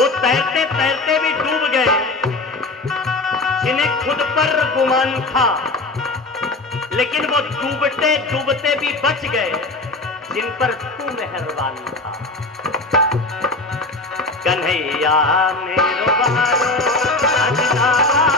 वो तैरते तैरते भी डूब गए, जिन्हें खुद पर गुमान था, लेकिन वो डूबते डूबते भी बच गए, जिन पर तू मेहरबान था। कन्हैया मेरो बहारो अजनाला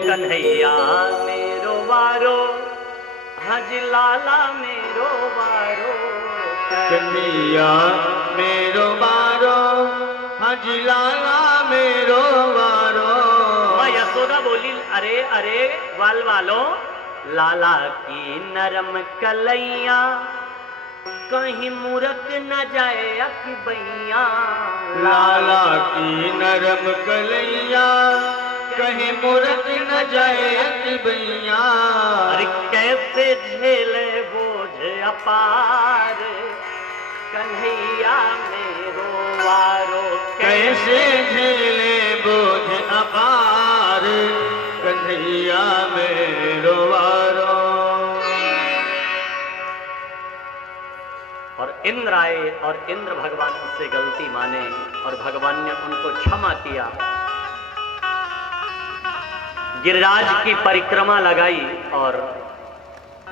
कन्हैया मेरो वारो हज लाला मेरो वारो, कन्हैया मेरो वारो हज लाला मेरो वारो। माँ यशोदा बोली, अरे अरे वाल वालों, लाला की नरम कलैया कहीं मुरक न जाए अकबैया। लाला की नरम कलैया कहीं मुरक न जाए अकबैया। अरे कैसे झेले बोझ अपार कन्हैया मेरो वारो, कैसे झेले बोझ अपार कन्हैया मेरो वारो। और इंद्र आए और इंद्र भगवान से गलती माने और भगवान ने उनको क्षमा किया। गिरिराज की परिक्रमा लगाई और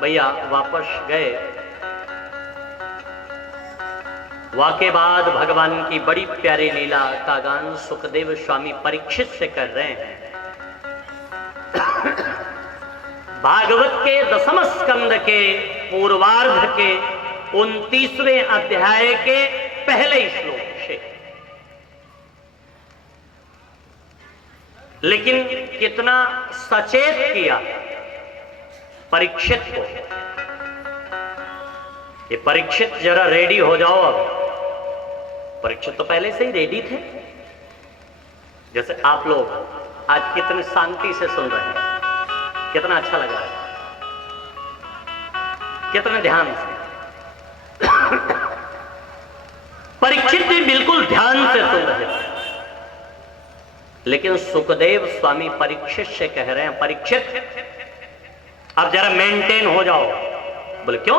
भैया वापस गए। वाके बाद भगवान की बड़ी प्यारी लीला का गान सुखदेव स्वामी परीक्षित से कर रहे हैं। भागवत के दसम स्कंद के पूर्वार्ध के 29वें अध्याय के पहले श्लोक से। लेकिन कितना सचेत किया परीक्षित को। ये परीक्षित जरा रेडी हो जाओ। अब परीक्षित तो पहले से ही रेडी थे, जैसे आप लोग आज कितनी शांति से सुन रहे हैं, कितना अच्छा लग रहा है, कितने ध्यान से। परीक्षित भी बिल्कुल ध्यान से सुन रहे थे। लेकिन सुखदेव स्वामी परीक्षित से कह रहे हैं, परीक्षित अब जरा मेंटेन हो जाओ। बोले क्यों?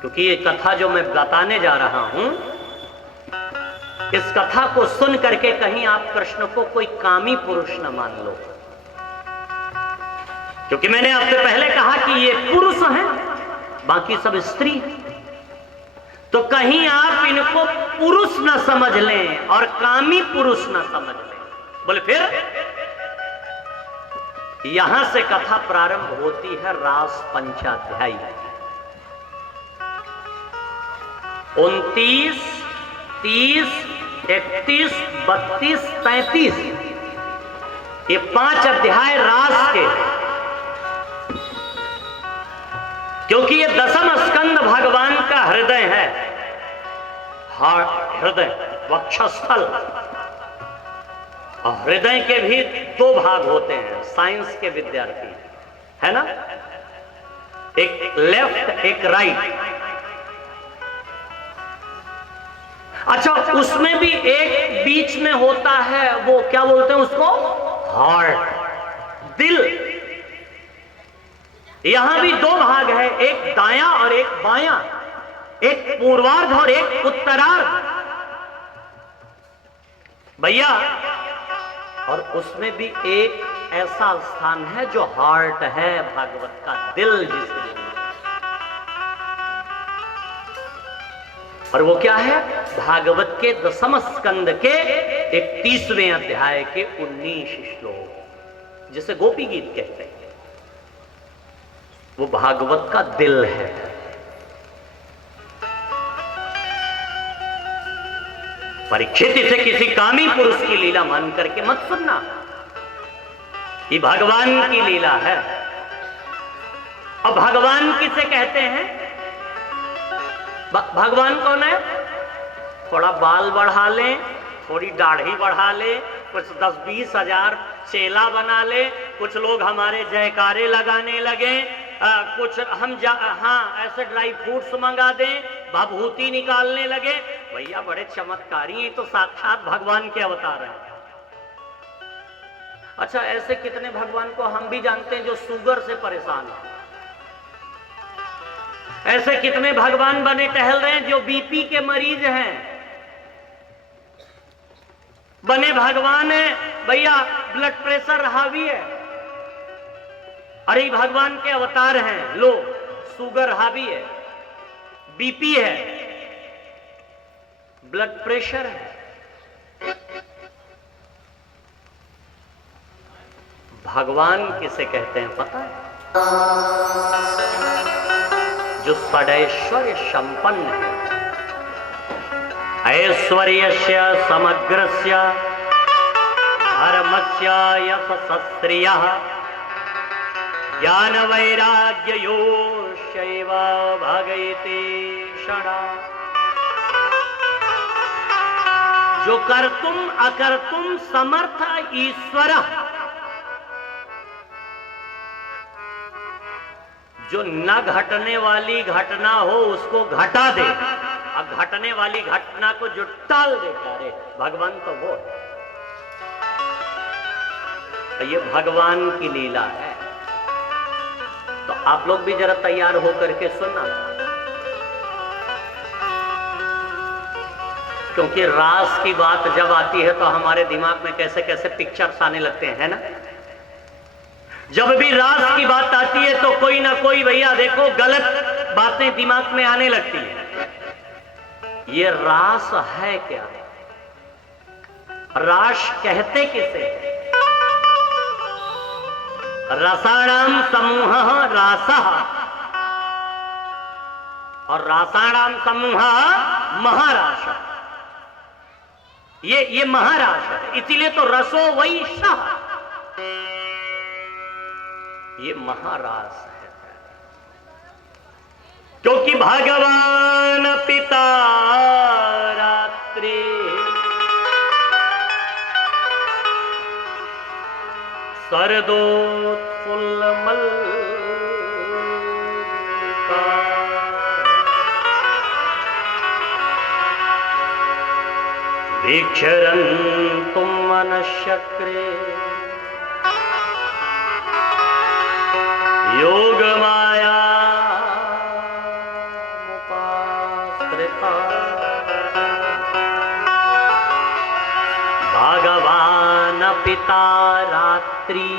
क्योंकि ये कथा जो मैं बताने जा रहा हूं, इस कथा को सुन करके कहीं आप कृष्ण को कोई कामी पुरुष न मान लो। क्योंकि मैंने आपसे पहले कहा कि ये पुरुष हैं, बाकी सब स्त्री हैं। तो कहीं आप इनको पुरुष न समझ लें और कामी पुरुष न समझ लें। बोले फिर? यहां से कथा प्रारंभ होती है रास पंचाध्यायी 29, 30, 31, 32, 33। ये 5 अध्याय रास के, क्योंकि ये दसम स्कंद भगवान का हृदय है। हृदय वक्षस्थल। और हृदय के भी 2 भाग होते हैं, साइंस के विद्यार्थी है ना, एक लेफ्ट एक राइट। अच्छा, उसमें भी एक बीच में होता है, वो क्या बोलते हैं उसको? हार्ट, दिल। यहां भी 2 भाग है, एक दायां और एक बायां, एक पूर्वार्ध और एक उत्तरार्ध भैया। और उसमें भी एक ऐसा स्थान है जो हार्ट है, भागवत का दिल जिसे। और वो क्या है? भागवत के दसम स्कंद के 31वें अध्याय के 19 श्लोक, जिसे गोपी गीत कहते हैं। वो भागवत का दिल है। परीक्षित इसे किसी कामी पुरुष की लीला मान करके मत सुनना, ये भगवान की लीला है। और भगवान किसे कहते हैं? भगवान कौन है? थोड़ा बाल बढ़ा ले, थोड़ी दाढ़ी बढ़ा ले, कुछ 10-20 हजार चेला बना ले, कुछ लोग हमारे जयकारे लगाने लगे, कुछ हम हाँ ऐसे ड्राई फ्रूट्स मंगा दें, भभूति निकालने लगे। भैया बड़े चमत्कारी हैं, तो साक्षात भगवान के अवतार हैं। अच्छा, ऐसे कितने भगवान को हम भी जानते हैं जो शुगर से परेशान हैं। ऐसे कितने भगवान बने टहल रहे हैं जो बीपी के मरीज हैं। बने भगवान है भैया, ब्लड प्रेशर हावी है, अरे भगवान के अवतार हैं। लो, शुगर हावी है, बीपी है, ब्लड प्रेशर है। भगवान किसे कहते हैं पता है? जो षडैश्वर्य संपन्न है, ऐश्वर्यस्य समग्रस्य धर्मस्य यशस्त्रियः ज्ञान वैराग्ययोश्चैव भगैते षडा। जो कर्तुम अकर्तुम समर्थ ईश्वर, जो न घटने वाली घटना हो उसको घटा दे, अब घटने वाली घटना को जो टाल देता रे, भगवान तो वो है। तो ये भगवान की लीला है। तो आप लोग भी जरा तैयार होकर के सुनना, क्योंकि रास की बात जब आती है तो हमारे दिमाग में कैसे कैसे पिक्चर्स आने लगते हैं, है ना? जब भी रास की बात आती है तो कोई ना कोई भैया देखो गलत बातें दिमाग में आने लगती है। ये रास है क्या? रास कहते किसे? रसाणाम समूह रासः, और रासाणाम समूह महारास। ये महारास है, इसीलिए तो रसो वैशः, ये महारास है। क्योंकि भगवान पिता रात्रि सरदोत्फुल्लमल्लिका वीक्षरन्तुं मनश्चक्रे योगमाया मुपाश्रिता भगवान पिता रात्रि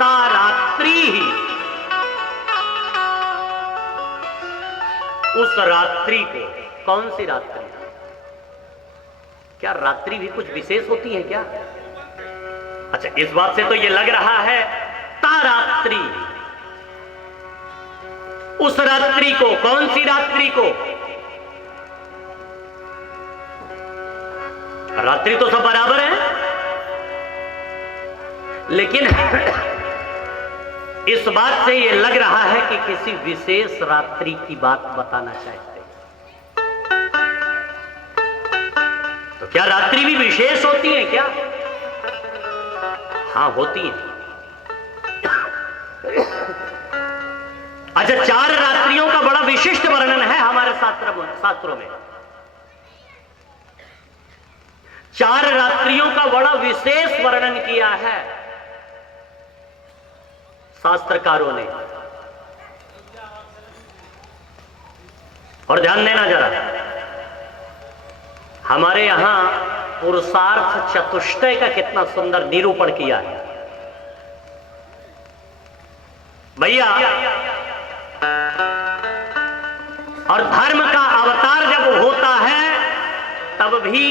तारात्रि। उस रात्रि को, कौन सी रात्रि? क्या रात्रि भी कुछ विशेष होती है क्या? अच्छा, इस बात से तो ये लग रहा है तारात्रि। उस रात्रि को, कौन सी रात्रि को? रात्रि तो सब बराबर है, लेकिन इस बात से यह लग रहा है कि किसी विशेष रात्रि की बात बताना चाहते हैं। तो क्या रात्रि भी विशेष होती है क्या? हाँ, होती है। अच्छा, 4 रात्रियों का बड़ा विशिष्ट वर्णन है हमारे शास्त्रों में। 4 रात्रियों का बड़ा विशेष वर्णन किया है शास्त्रकारों ने। और ध्यान देना जरा, हमारे यहां पुरुषार्थ चतुष्टय का कितना सुंदर निरूपण किया है भैया। और धर्म का अवतार जब होता है तब भी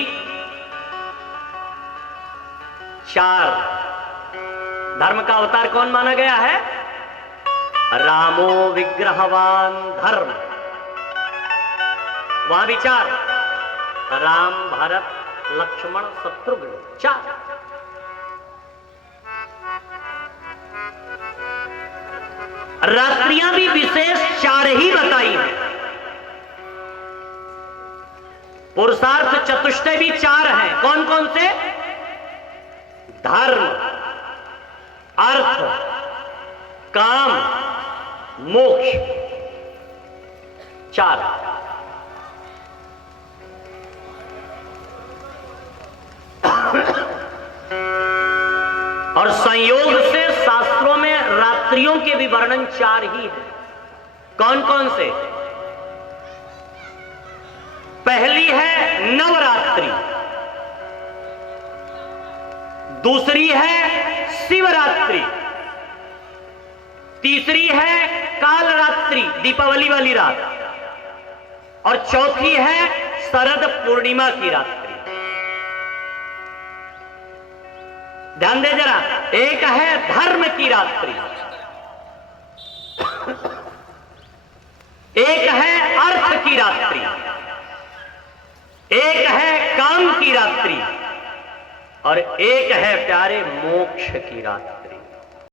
4 धर्म का अवतार कौन माना गया है? रामो विग्रहवान धर्म। वहां विचार राम, भरत, लक्ष्मण शत्रुघ्न, 4। रात्रियां भी विशेष 4 ही बताई हैं। पुरुषार्थ चतुष्टय भी 4 हैं। कौन कौन से? धर्म, अर्थ, काम, मोक्ष, 4। और संयोग से शास्त्रों में रात्रियों के भी वर्णन 4 ही हैं। कौन कौन से? पहली है नवरात्रि, दूसरी है शिवरात्रि, तीसरी है कालरात्रि, दीपावली वाली रात, और चौथी है शरद पूर्णिमा की रात्रि। ध्यान दे जरा, एक है धर्म की रात्रि, एक है अर्थ की रात्रि, एक है काम की रात्रि, और एक है प्यारे मोक्ष की रात्रि।